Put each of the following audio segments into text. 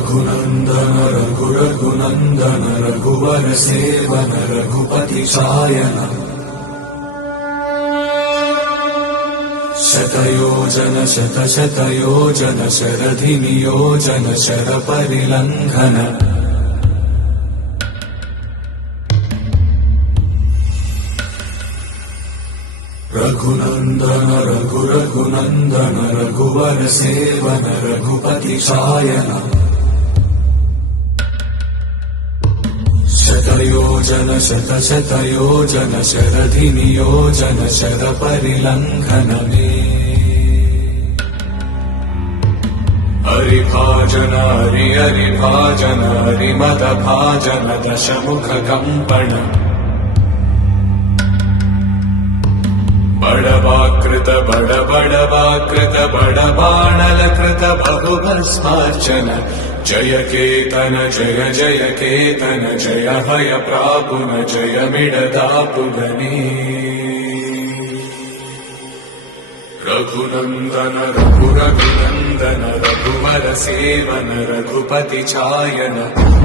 रघुनन्दन रघुनन्दन रघुवर seven Raghupati चायन शतयोजन शतशतयोजन शरधि नियोजन sir परिलंघन Raghunandan Raghunandan रघुवर seven Raghupati चायन शतयोजन शतशतयोजन शरधि नियोजन sir परिलंघन हरिभाजन हरिभाजन हरिमद भाजन दशमुख कंपन बड़वाकृत बड़वाकृत बड़बाणलकृत बहुभस्मार्चन जय केतन जय जय केतन जय हय प्रापुन जय मिडदापुगनी रघुनन्दन रघुनन्दन रघुवर सेवन रघुपति चायन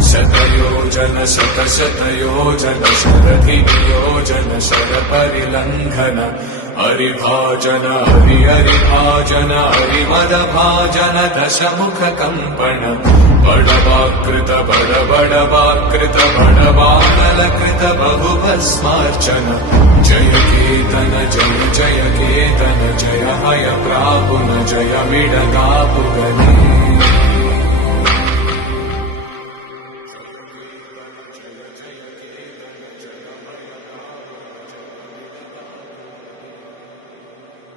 शतयोजन शतशतयोजन शरधि नियोजन शर परिलंघन हरिभाजन हरिभाजन हरिमद भाजन दशमुख कंपन बड़वाकृत बड़वाकृत बड़बाणलकृत बहुभस्मार्चन जय केतन जय जय केतन जय हय प्रापुन जय मिडदापुगनी